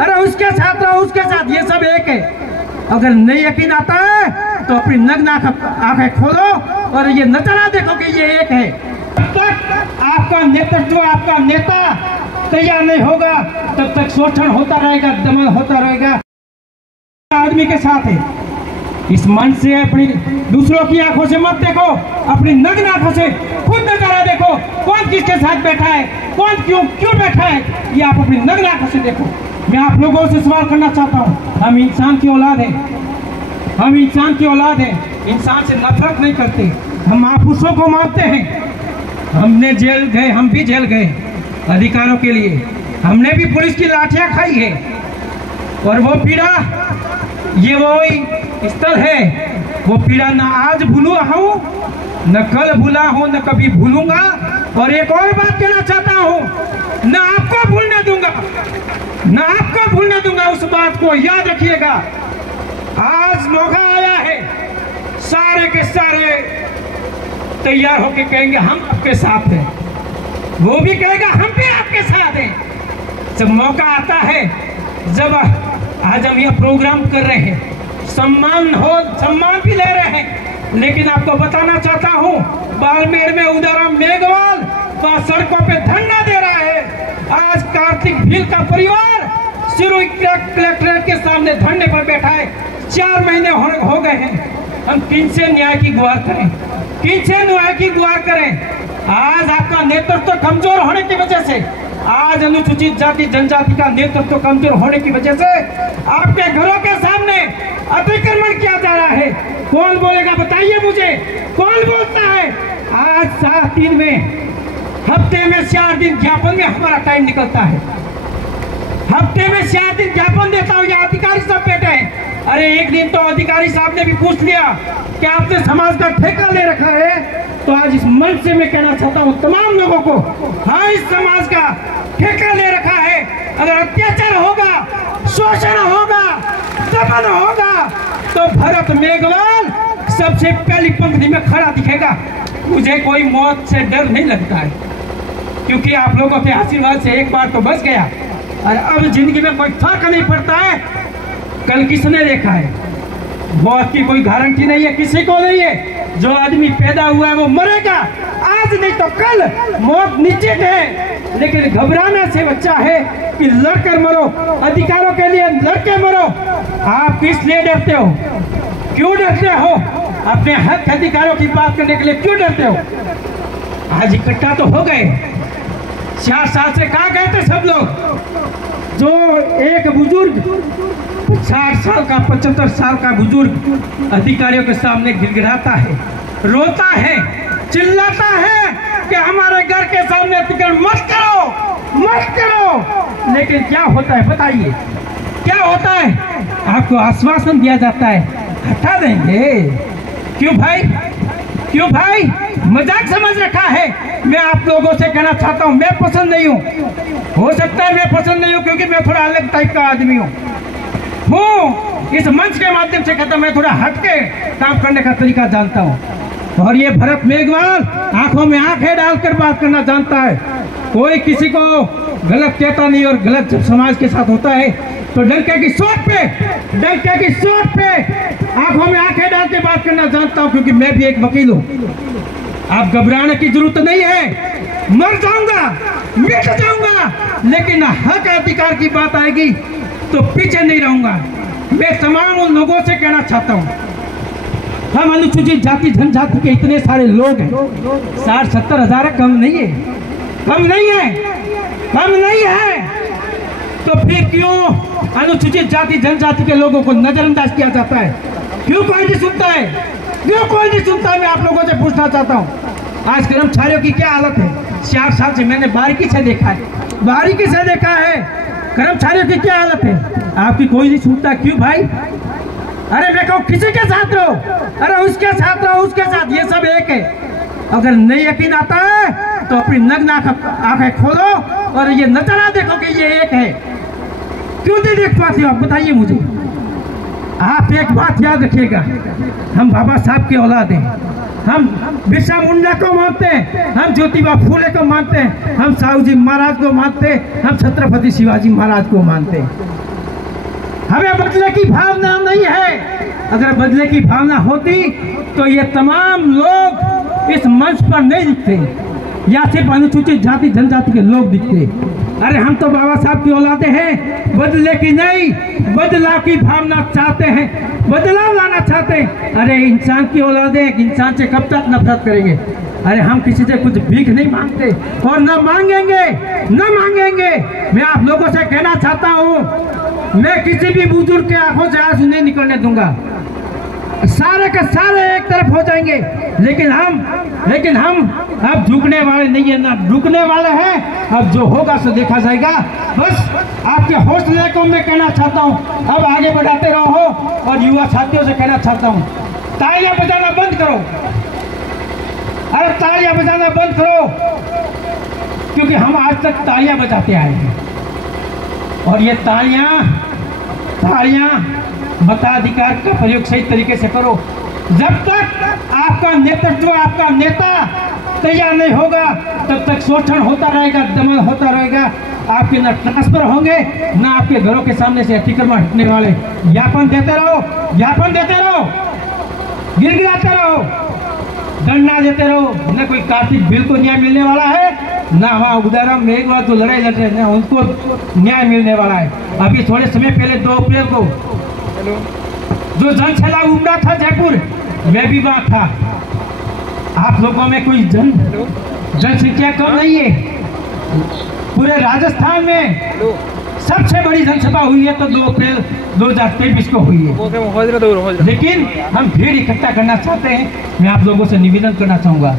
अरे उसके साथ रहो, उसके साथ, ये सब एक है। अगर नहीं यकीन आता है तो अपनी नग्न आंखें खोलो और ये नजारा देखो कि ये एक है। जब तक आपका नेतृत्व, आपका नेता तैयार नहीं होगा तब तक शोषण होता रहेगा, दमन होता रहेगा। आदमी के साथ है। इस मन से अपनी दूसरों की आंखों से मत देखो, अपनी नग्न आंखों से खुद नजारा देखो, कौन किसके साथ बैठा है, कौन क्यों बैठा है, ये आप अपनी नग्न आंखों से देखो। मैं आप लोगों से सवाल करना चाहता हूँ, हम इंसान की औलाद है, हम इंसान की औलाद है, इंसान से नफरत नहीं करते, हम महापुरुषों को मानते हैं। हमने जेल गए, हम भी जेल गए अधिकारों के लिए, हमने भी पुलिस की लाठियां खाई है। और वो पीड़ा, ये वही स्थल है, वो पीड़ा न आज भूला हूँ, न कल भूला हूँ, न कभी भूलूंगा। और एक और बात कहना चाहता हूँ, न आपको भूलने दूंगा, न आपको भूलने दूंगा। उस बात को याद रखिएगा। आज मौका आया है, सारे के सारे तैयार होके कहेंगे हम आपके साथ हैं, वो भी कहेगा हम भी आपके साथ हैं। जब मौका आता है, जब आज हम यह प्रोग्राम कर रहे हैं, सम्मान भी ले रहे हैं, लेकिन आपको बताना चाहता हूँ, बाड़मेर में उदाराम मेघवाल सड़कों पे धरना दे रहा है। आज कार्तिक भील का परिवार सिरोही कलेक्ट्रेट के सामने धरने पर बैठा है। 4 महीने हो गए हैं। हम किनसे न्याय की गुहार करें, किनसे न्याय की गुहार करें। आज आपका नेतृत्व कमजोर होने की वजह से, आज अनुसूचित जाति जनजाति का नेतृत्व कमजोर होने की वजह से आपके घरों के सामने अतिक्रमण किया जा रहा है। कौन बोलेगा, बताइए मुझे, कौन बोलता है? आज 7 दिन में, हफ्ते में 4 दिन ज्ञापन में हमारा टाइम निकलता है। हफ्ते में 4 दिन ज्ञापन देता हूँ, ये अधिकारी सब बैठे हैं। अरे एक दिन तो अधिकारी साहब ने भी पूछ लिया कि आपने समाज का ठेका ले रखा है। तो आज इस मंच से मैं कहना चाहता हूँ तमाम लोगों को, हाँ, इस समाज का ठेका ले रखा है। अगर अत्याचार होगा, शोषण होगा, दमन होगा, तो भरत मेघवाल सबसे पहली पंक्ति में खड़ा दिखेगा। मुझे कोई मौत से डर नहीं लगता है, क्योंकि आप लोगों के आशीर्वाद से एक बार तो बच गया, और अब जिंदगी में कोई फर्क नहीं पड़ता है कल किसने देखा है। मौत की कोई गारंटी नहीं है, किसी को नहीं है। जो आदमी पैदा हुआ है वो मरेगा, आज नहीं तो कल मौत निश्चित है। लेकिन घबराने से बच्चा है कि लड़कर मरो, अधिकारों के लिए लड़के मरो। आप किस लिए डरते हो, क्यों डरते हो? अपने हक अधिकारों की बात करने के लिए क्यों डरते हो? आज इकट्ठा तो हो गए, 4 साल से कहाँ गए थे सब लोग? जो एक बुजुर्ग 60 साल का, 75 साल का बुजुर्ग अधिकारियों के सामने गिड़गिड़ाता है, रोता है, चिल्लाता है कि हमारे घर के सामने अतिक्रमण मत करो, मत करो। लेकिन क्या होता है बताइए, क्या होता है? आपको आश्वासन दिया जाता है हटा देंगे। क्यों भाई, क्यों भाई? मजाक समझ रखा है। मैं आप लोगों से कहना चाहता हूँ, मैं पसंद नहीं हूँ, हो सकता है मैं पसंद नहीं हूँ, क्योंकि मैं थोड़ा अलग टाइप का आदमी हूँ। इस मंच के माध्यम से कहता हूँ, मैं थोड़ा हटके काम करने का तरीका जानता हूँ। और ये भरत मेघवाल आंखों में आंखें डालकर बात करना जानता है। कोई किसी को गलत कहता नहीं, और गलत जब समाज के साथ होता है तो डंके की चोट पे, डंके की चोट पे आंखों में आंखें डाल के बात करना जानता हूँ, क्योंकि मैं भी एक वकील हूँ। आप घबराने की जरूरत नहीं है। मर जाऊंगा, मिट जाऊंगा, लेकिन हक अधिकार की बात आएगी तो पीछे नहीं रहूंगा। मैं तमाम उन लोगों से कहना चाहता हूँ, हम अनुसूचित जाति जनजाति के इतने सारे लोग हैं, 60-70 हजार कम नहीं है, कम नहीं है, कम नहीं है। तो फिर क्यों अनुसूचित जाति जनजाति के लोगों को नजरअंदाज किया जाता है? क्यों कोई नहीं सुनता है? क्यों कोई नहीं सुनता है? मैं आप लोगों से पूछना चाहता हूँ, आज कर्मचारियों की क्या हालत है? 4 साल से मैंने बारीकी से देखा है, बारीकी से देखा है। कर्मचारियों की क्या हालत है? आपकी कोई नहीं सुनता। क्यों भाई? अरे मैं कहूँ किसी के साथ रहो, अरे उसके साथ रहो, उसके साथ, ये सब एक है। अगर नहीं यकीन आता है तो अपनी नग्न आंखें खोलो और ये नजारा देखो कि ये एक है। क्यों नहीं देख पाती हो आप, बताइए मुझे। आप एक बात याद रखिएगा, हम बाबा साहब के औलाद हैं, हम बिरसा मुंडा को मानते हैं, हम ज्योतिबा फूले को मानते हैं, हम साहू जी महाराज को मानते हैं, हम छत्रपति शिवाजी महाराज को मानते हैं। हमें बदले की भावना नहीं है। अगर बदले की भावना होती तो ये तमाम लोग इस मंच पर नहीं दिखते, या सिर्फ अनुसूचित जाति जनजाति के लोग दिखते। अरे हम तो बाबा साहब की औलादे हैं, बदले की नहीं, बदलाव की भावना चाहते हैं, बदलाव लाना चाहते हैं। अरे इंसान की औलादे इंसान से कब तक नफरत करेंगे? अरे हम किसी से कुछ भीख नहीं मांगते और न मांगेंगे, न मांगेंगे। मैं आप लोगों से कहना चाहता हूँ, मैं किसी भी बुजुर्ग के आंखों से आंसू नहीं निकलने दूंगा। सारे के सारे एक तरफ हो जाएंगे, लेकिन हम अब झुकने वाले नहीं है, ना रुकने वाले हैं। अब जो होगा सो देखा जाएगा। बस आपके हौसले को मैं कहना चाहता हूँ, अब आगे बढ़ाते रहो। और युवा साथियों से कहना चाहता हूँ, तालियां बजाना बंद करो। अरे तालियां बजाना बंद करो, क्योंकि हम आज तक तालियां बजाते आए हैं। और ये तालियां मताधिकार का प्रयोग सही तरीके से करो। जब तक आपका नेतृत्व, आपका नेता तैयार नहीं होगा, तब तक शोषण होता रहेगा, दमन होता रहेगा। आपके न ट्रांसफर होंगे, न आपके घरों के सामने से अतिक्रमण हटने वाले। ज्ञापन देते रहो, गिड़गिड़ाते रहो, धरना देते रहो। न कोई कार्तिक बिल को न्याय मिलने वाला है, ना वहाँ उदाहरण मेघवाल जो लड़ाई लड़ रहे हैं उनको न्याय मिलने वाला है। अभी थोड़े समय पहले 2 अप्रैल को जो जनसैलाब उमड़ा था जयपुर, मैं भी वहां था। आप लोगों में कोई जनसंख्या कम नहीं है। पूरे राजस्थान में सबसे बड़ी जनसभा हुई है तो 2 अप्रैल 2023 को हुई है। लेकिन हम भीड़ इकट्ठा करना चाहते हैं। मैं आप लोगों से निवेदन करना चाहूंगा,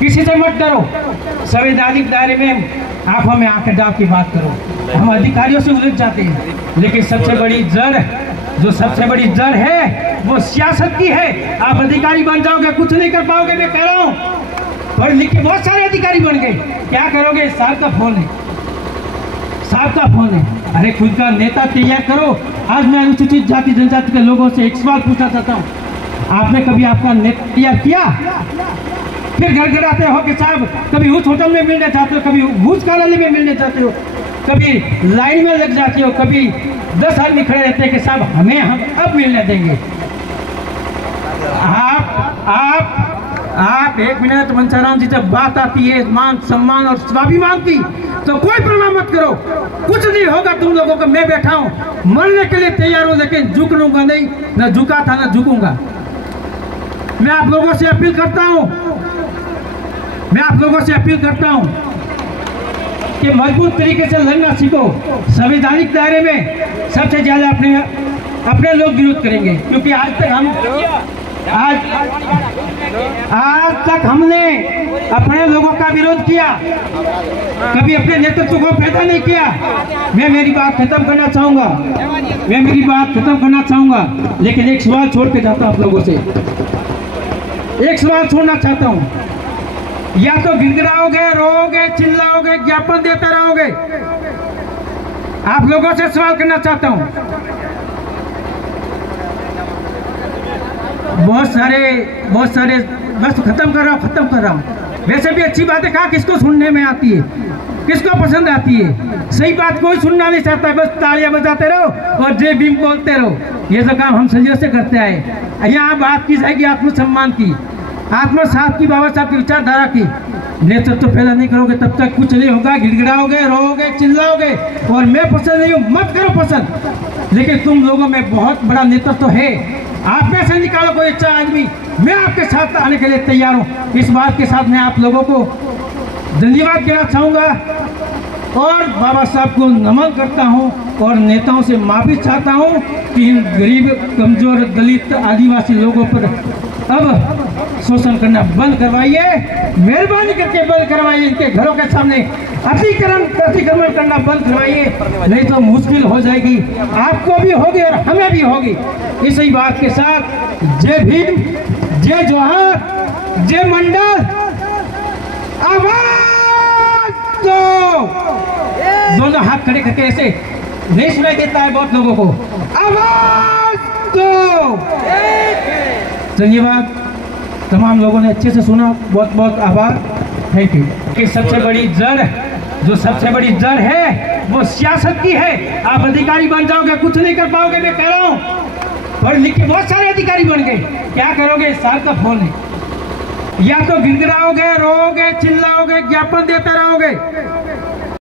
किसी से मत डरो, संवैधानिक दायरे में आंखों में आंखें डाल के बात करो। हम अधिकारियों से उलझ जाते हैं, लेकिन सबसे बड़ी जड़ है वो सियासत की है। आप अधिकारी बन जाओगे, कुछ नहीं कर पाओगे। मैं कह रहा हूँ, पढ़ लिख के बहुत सारे अधिकारी बन गए, क्या करोगे? साहब का फोन है। अरे खुद का नेता तैयार करो। आज मैं अनुसूचित जाति जनजाति के लोगों से एक सवाल पूछना चाहता हूँ, आपने कभी आपका नेता तैयार किया? फिर गड़गड़ाते हो कि साहब कभी उस होटल में मिलने जाते हो, कभी उस कार्यालय में मिलने जाते हो, कभी लाइन में लग जाते हो, कभी 10 आदमी खड़े रहते हैं कि साहब हम अब मिलने देंगे। आप 1 मिनट मनसाराम जी, जब बात आती है मान सम्मान और स्वाभिमान की, तो कोई परवाह मत करो, कुछ नहीं होगा तुम लोगों को। मैं बैठा हूँ, मरने के लिए तैयार हूँ, लेकिन झुकूंगा नहीं, न झुका था न झुकूंगा। मैं आप लोगों से अपील करता हूँ कि मजबूत तरीके से लड़ना सीखो। संवैधानिक दायरे में सबसे ज्यादा अपने लोग विरोध करेंगे, क्योंकि आज तक हमने अपने लोगों का विरोध किया, कभी अपने नेतृत्व को पैदा नहीं किया। मैं मेरी बात खत्म करना चाहूंगा, लेकिन एक सवाल छोड़ के जाता हूं आप लोगों से। एक सवाल छोड़ना चाहता हूं, या तो गिड़गिड़ाओगे, रोओगे, चिल्लाओगे, ज्ञापन देते रहोगे। आप लोगों से सवाल करना चाहता हूं, बहुत सारे बस खत्म कर रहा हूं। वैसे भी अच्छी बातें कहा किसको सुनने में आती है, किसको पसंद आती है? सही बात कोई सुनना नहीं चाहता, बस तालियां बजाते रहो और जय भीम बोलते रहो। ये तो काम हम सदियों से करते आए। यहाँ बात की जाएगी आत्मसम्मान की, आत्मसात की, बाबा साहब की विचारधारा की। नेतृत्व पैदा नहीं करोगे तब तक कुछ नहीं होगा। गिड़गिड़ाओगे, रोओगे, चिल्लाओगे, और मैं पसंद नहीं हूँ, मत करो पसंद, लेकिन तुम लोगों में बहुत बड़ा नेतृत्व है। आप में से निकालो कोई अच्छा आदमी, मैं आपके साथ आने के लिए तैयार हूँ। इस बात के साथ मैं आप लोगों को धन्यवाद कहना चाहूँगा और बाबा साहब को नमन करता हूँ और नेताओं से माफी चाहता हूँ कि इन गरीब, कमजोर, दलित, आदिवासी लोगों पर अब शोषण करना बंद करवाइए, मेहरबानी करके बंद करवाइए। इनके घरों के सामने अतिक्रमण करना बंद करवाइए, नहीं तो मुश्किल हो जाएगी, आपको भी होगी और हमें भी होगी। इसी बात के साथ जय भीम, जय जोहार, जय मंडल, आवाज दो। दोनों हाथ खड़े करके ऐसे नहीं सुनाई देता है बहुत लोगों को, आवाज दो। धन्यवाद, तमाम लोगों ने अच्छे से सुना, बहुत बहुत आभार, थैंक यू। सबसे बड़ी जड़ जो सबसे बड़ी जड़ है वो सियासत की है। आप अधिकारी बन जाओगे, कुछ नहीं कर पाओगे। मैं कह रहा हूँ पढ़ लिख के बहुत सारे अधिकारी बन गए, क्या करोगे? साहब का फोन है, या तो गिड़गिड़ाओगे, रोओगे, चिल्लाओगे, ज्ञापन देते रहोगे।